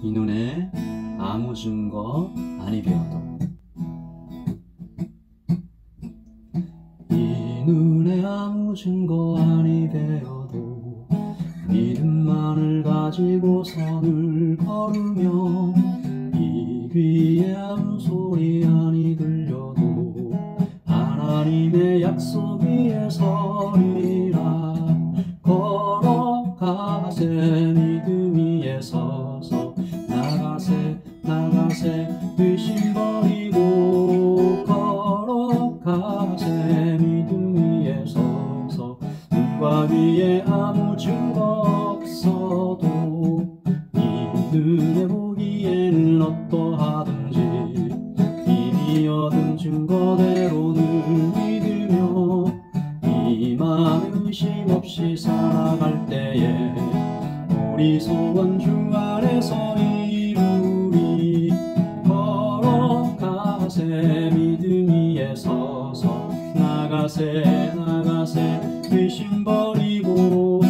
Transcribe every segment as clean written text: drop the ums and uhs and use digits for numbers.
이 눈에 아무 증거 아니 되어도 이 눈에 아무 증거 아니 되어도 믿음만을 가지고 선을 걸으며 이 귀에 아무 소리 아니 들려도 하나님의 약속 위에 서리라. 걸어가세 믿음 위에 서서 나가세 의심 버리고 걸어가세 믿음 위에 서서 눈과 귀에 아무 증거 없어도 이 눈에 보기에는 어떠하든지 이미 얻은 증거대로 늘 믿으며 이 맘에 의심 없이 살아갈 때에 우리 소원 주 안에서 이루리. 걸어가세 믿음 위에 서서 나가세 의심 버리고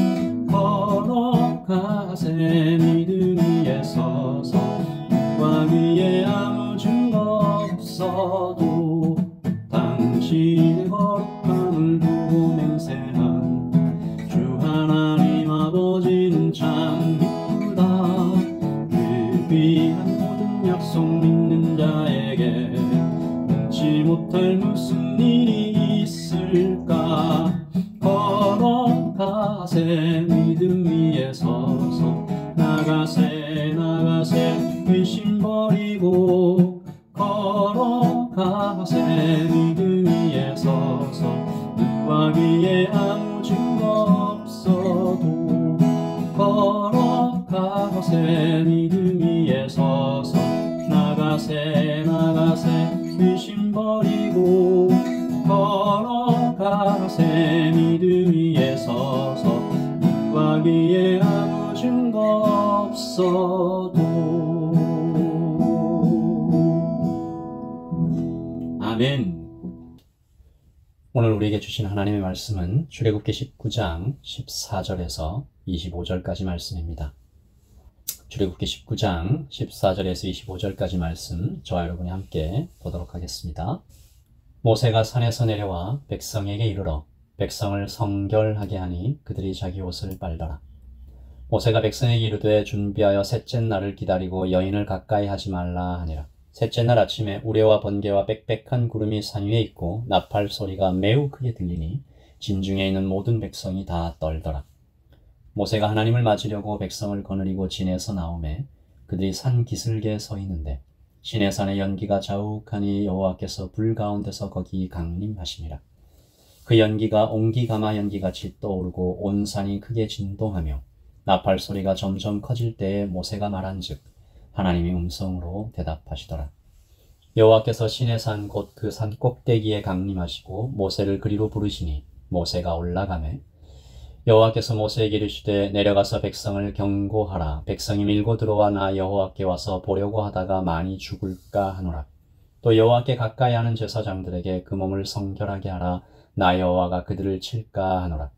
걸어가세 믿음 위에 서서 눈과 귀에 아무 증거 없어도 당신의 거룩함을 두고 맹세한 주 하나님 아버지는 참 기쁘다. 그 귀한 모든 약속 믿는 자에게 능치 못할 무슨 일이 있을까. 걸어가세 믿음 위에 서서 나가세 의심 버리고 걸어가세 믿음 위에 서서 눈과 귀에 아무 증거 없어도 걸어가세 믿음 위에 서서 나가세 의심 버리고 걸어가세 믿음 위에 서서 눈과 귀에 아무 증거 없어도. 아멘. 오늘 우리에게 주신 하나님의 말씀은 출애굽기 19장 14절에서 25절까지 말씀입니다. 출애굽기 19장 14절에서 25절까지 말씀 저와 여러분이 함께 보도록 하겠습니다. 모세가 산에서 내려와 백성에게 이르러 백성을 성결하게 하니 그들이 자기 옷을 빨더라. 모세가 백성에게 이르되 준비하여 셋째 날을 기다리고 여인을 가까이 하지 말라 하니라. 셋째 날 아침에 우레와 번개와 빽빽한 구름이 산 위에 있고 나팔 소리가 매우 크게 들리니 진중에 있는 모든 백성이 다 떨더라. 모세가 하나님을 맞으려고 백성을 거느리고 진에서 나오매 그들이 산 기슭에 서 있는데 시내산의 연기가 자욱하니 여호와께서 불 가운데서 거기 강림하시니라. 그 연기가 옹기가마 연기같이 떠오르고 온 산이 크게 진동하며 나팔 소리가 점점 커질 때에 모세가 말한즉 하나님이 음성으로 대답하시더라. 여호와께서 시내산 곧 그 산 꼭대기에 강림하시고 모세를 그리로 부르시니 모세가 올라가매 여호와께서 모세에게 이르시되 내려가서 백성을 경고하라. 백성이 밀고 들어와 나 여호와께 와서 보려고 하다가 많이 죽을까 하노라. 또 여호와께 가까이 하는 제사장들에게 그 몸을 성결하게 하라. 나 여호와가 그들을 칠까 하노라.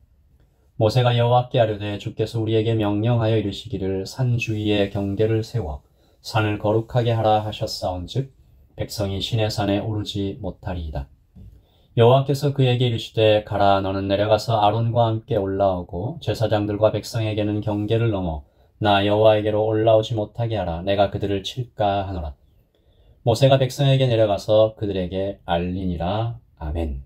모세가 여호와께 아뢰되 주께서 우리에게 명령하여 이르시기를 산 주위에 경계를 세워 산을 거룩하게 하라 하셨사온즉 백성이 시내산에 오르지 못하리이다. 여호와께서 그에게 이르시되 가라. 너는 내려가서 아론과 함께 올라오고 제사장들과 백성에게는 경계를 넘어 나 여호와에게로 올라오지 못하게 하라. 내가 그들을 칠까 하노라. 모세가 백성에게 내려가서 그들에게 알리니라. 아멘.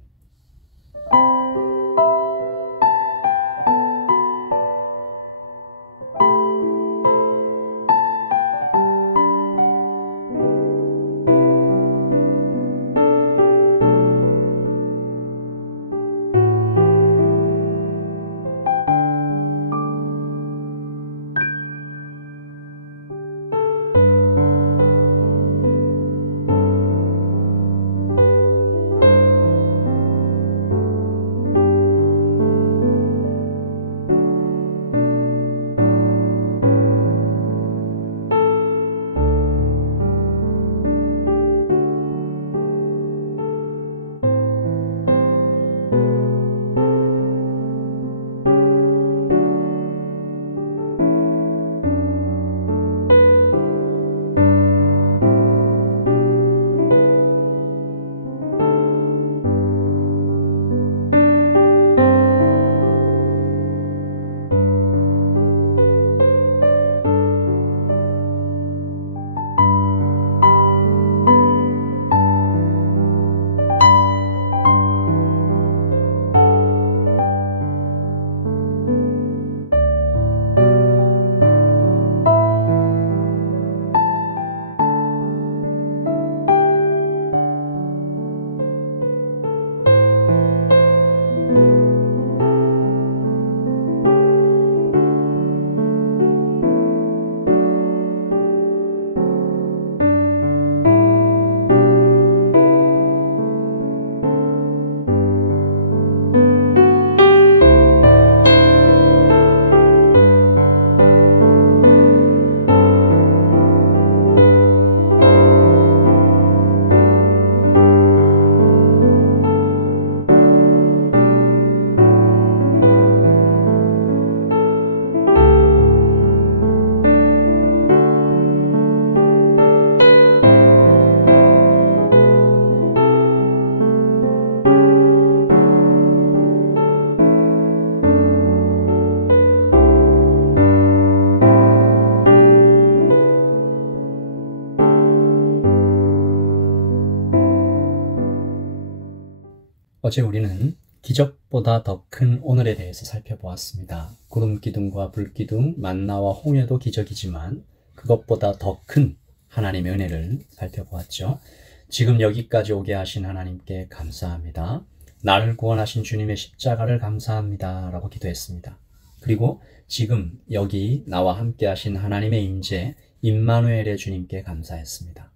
어제 우리는 기적보다 더 큰 오늘에 대해서 살펴보았습니다. 구름 기둥과 불 기둥, 만나와 홍해도 기적이지만 그것보다 더 큰 하나님의 은혜를 살펴보았죠. 지금 여기까지 오게 하신 하나님께 감사합니다. 나를 구원하신 주님의 십자가를 감사합니다. 라고 기도했습니다. 그리고 지금 여기 나와 함께 하신 하나님의 임재, 임마누엘의 주님께 감사했습니다.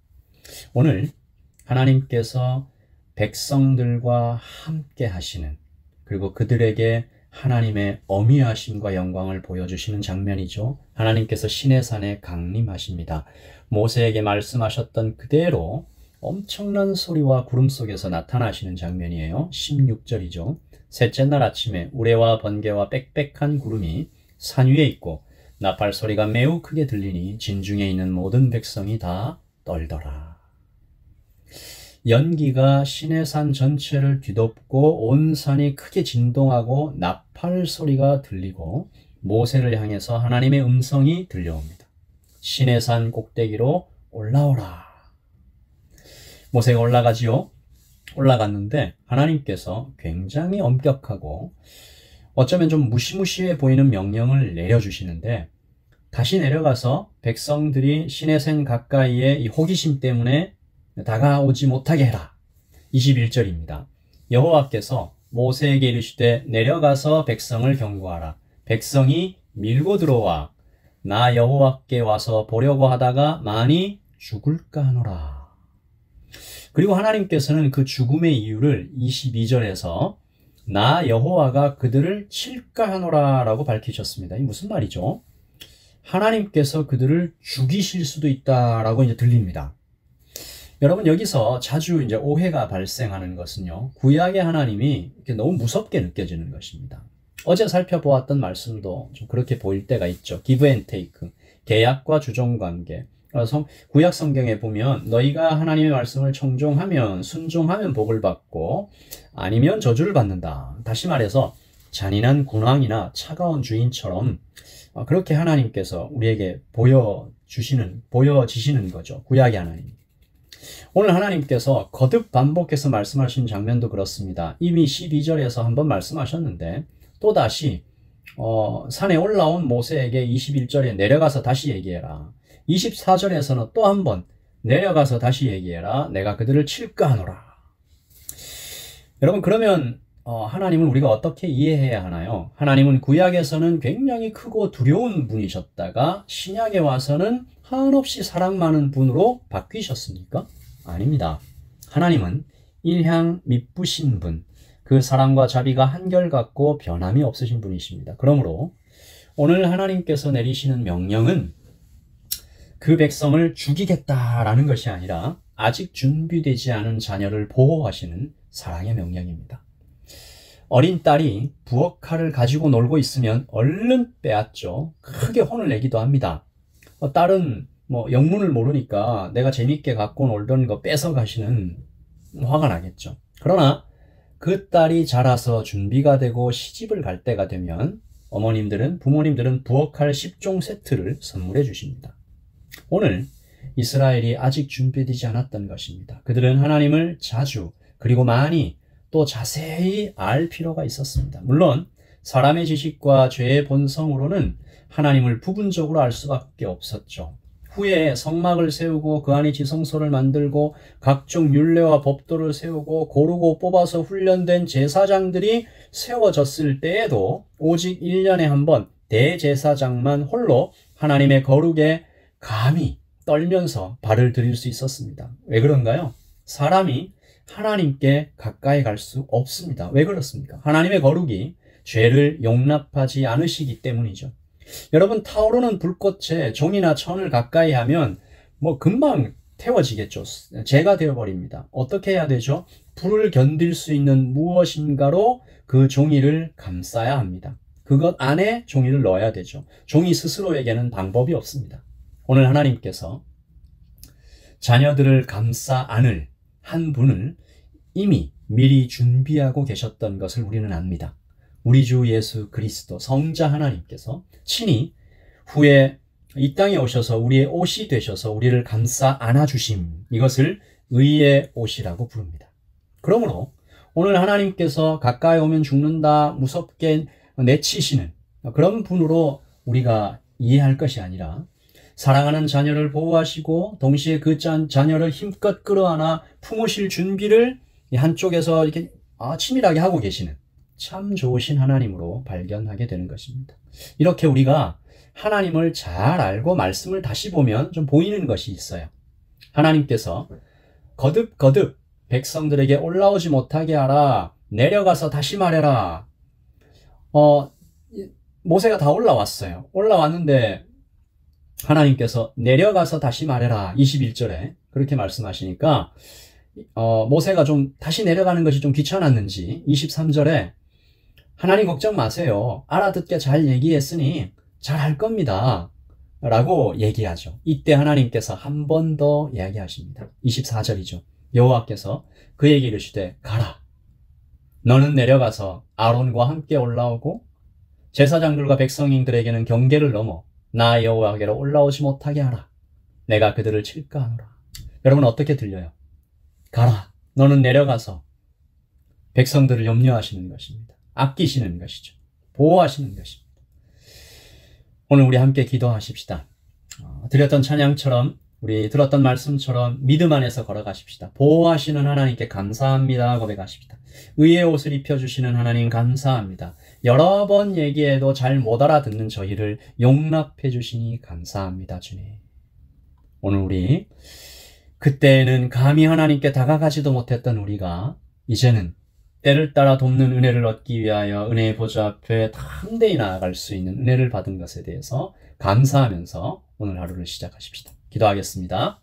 오늘 하나님께서 백성들과 함께 하시는, 그리고 그들에게 하나님의 어미하심과 영광을 보여주시는 장면이죠. 하나님께서 시내산에 강림하십니다. 모세에게 말씀하셨던 그대로 엄청난 소리와 구름 속에서 나타나시는 장면이에요. 16절이죠. 셋째 날 아침에 우레와 번개와 빽빽한 구름이 산 위에 있고 나팔 소리가 매우 크게 들리니 진중에 있는 모든 백성이 다 떨더라. 연기가 시내산 전체를 뒤덮고 온 산이 크게 진동하고 나팔 소리가 들리고 모세를 향해서 하나님의 음성이 들려옵니다. 시내산 꼭대기로 올라오라. 모세가 올라가지요. 올라갔는데 하나님께서 굉장히 엄격하고 어쩌면 좀 무시무시해 보이는 명령을 내려주시는데, 다시 내려가서 백성들이 시내산 가까이에 이 호기심 때문에 다가오지 못하게 해라. 21절입니다. 여호와께서 모세에게 이르시되 내려가서 백성을 경고하라. 백성이 밀고 들어와 나 여호와께 와서 보려고 하다가 많이 죽을까 하노라. 그리고 하나님께서는 그 죽음의 이유를 22절에서 나 여호와가 그들을 칠까 하노라 라고 밝히셨습니다. 이 무슨 말이죠? 하나님께서 그들을 죽이실 수도 있다라고 이제 들립니다. 여러분, 여기서 자주 이제 오해가 발생하는 것은요, 구약의 하나님이 이렇게 너무 무섭게 느껴지는 것입니다. 어제 살펴보았던 말씀도 좀 그렇게 보일 때가 있죠. give and take, 계약과 주종관계. 그래서 구약 성경에 보면 너희가 하나님의 말씀을 청종하면, 순종하면 복을 받고 아니면 저주를 받는다. 다시 말해서 잔인한 차가운 주인처럼 그렇게 하나님께서 우리에게 보여지시는 거죠. 구약의 하나님. 오늘 하나님께서 거듭 반복해서 말씀하신 장면도 그렇습니다. 이미 12절에서 한번 말씀하셨는데 또다시 산에 올라온 모세에게 21절에 내려가서 다시 얘기해라. 24절에서는 또 한번 내려가서 다시 얘기해라. 내가 그들을 칠까 하노라. 여러분, 그러면 하나님은 우리가 어떻게 이해해야 하나요? 하나님은 구약에서는 굉장히 크고 두려운 분이셨다가 신약에 와서는 한없이 사랑 많은 분으로 바뀌셨습니까? 아닙니다. 하나님은 일향 미쁘신 분, 그 사랑과 자비가 한결같고 변함이 없으신 분이십니다. 그러므로 오늘 하나님께서 내리시는 명령은 그 백성을 죽이겠다라는 것이 아니라 아직 준비되지 않은 자녀를 보호하시는 사랑의 명령입니다. 어린 딸이 부엌칼을 가지고 놀고 있으면 얼른 빼앗죠. 크게 혼을 내기도 합니다. 딸은 영문을 모르니까 내가 재밌게 갖고 놀던 거 뺏어 가시는 화가 나겠죠. 그러나 그 딸이 자라서 준비가 되고 시집을 갈 때가 되면 부모님들은 부엌칼 10종 세트를 선물해 주십니다. 오늘 이스라엘이 아직 준비되지 않았던 것입니다. 그들은 하나님을 자주 그리고 많이 또 자세히 알 필요가 있었습니다. 물론 사람의 지식과 죄의 본성으로는 하나님을 부분적으로 알 수밖에 없었죠. 후에 성막을 세우고 그 안에 지성소를 만들고 각종 율례와 법도를 세우고 고르고 뽑아서 훈련된 제사장들이 세워졌을 때에도 오직 1년에 한 번 대제사장만 홀로 하나님의 거룩에 감히 떨면서 발을 들일 수 있었습니다. 왜 그런가요? 사람이 하나님께 가까이 갈 수 없습니다. 왜 그렇습니까? 하나님의 거룩이 죄를 용납하지 않으시기 때문이죠. 여러분, 타오르는 불꽃에 종이나 천을 가까이 하면 금방 태워지겠죠. 재가 되어버립니다. 어떻게 해야 되죠? 불을 견딜 수 있는 무엇인가로 그 종이를 감싸야 합니다. 그것 안에 종이를 넣어야 되죠. 종이 스스로에게는 방법이 없습니다. 오늘 하나님께서 자녀들을 감싸 안을 한 분을 이미 미리 준비하고 계셨던 것을 우리는 압니다. 우리 주 예수 그리스도 성자 하나님께서 친히 후에 이 땅에 오셔서 우리의 옷이 되셔서 우리를 감싸 안아주심, 이것을 의의 옷이라고 부릅니다. 그러므로 오늘 하나님께서 가까이 오면 죽는다 무섭게 내치시는 그런 분으로 우리가 이해할 것이 아니라 사랑하는 자녀를 보호하시고 동시에 그 자녀를 힘껏 끌어안아 품으실 준비를 한쪽에서 이렇게 치밀하게 하고 계시는 참 좋으신 하나님으로 발견하게 되는 것입니다. 이렇게 우리가 하나님을 잘 알고 말씀을 다시 보면 좀 보이는 것이 있어요. 하나님께서 거듭 백성들에게 올라오지 못하게 하라. 내려가서 다시 말해라. 모세가 다 올라왔어요. 올라왔는데 하나님께서 내려가서 다시 말해라. 21절에 그렇게 말씀하시니까 모세가 좀 다시 내려가는 것이 좀 귀찮았는지 23절에 하나님 걱정 마세요. 알아듣게 잘 얘기했으니 잘 할 겁니다. 라고 얘기하죠. 이때 하나님께서 한 번 더 이야기하십니다. 24절이죠. 여호와께서 그에게 이르시되 가라. 너는 내려가서 아론과 함께 올라오고 제사장들과 백성들에게는 경계를 넘어 나 여호와께로 올라오지 못하게 하라. 내가 그들을 칠까 하노라. 여러분 어떻게 들려요? 가라. 너는 내려가서 백성들을 염려하시는 것입니다. 아끼시는 것이죠. 보호하시는 것입니다. 오늘 우리 함께 기도하십시다. 드렸던 찬양처럼 우리 들었던 말씀처럼 믿음 안에서 걸어가십시다. 보호하시는 하나님께 감사합니다 고백하십시다. 의의 옷을 입혀주시는 하나님 감사합니다. 여러 번 얘기해도 잘 못 알아듣는 저희를 용납해 주시니 감사합니다 주님. 오늘 우리 그때는 감히 하나님께 다가가지도 못했던 우리가 이제는 때를 따라 돕는 은혜를 얻기 위하여 은혜의 보좌 앞에 담대히 나아갈 수 있는 은혜를 받은 것에 대해서 감사하면서 오늘 하루를 시작하십시다. 기도하겠습니다.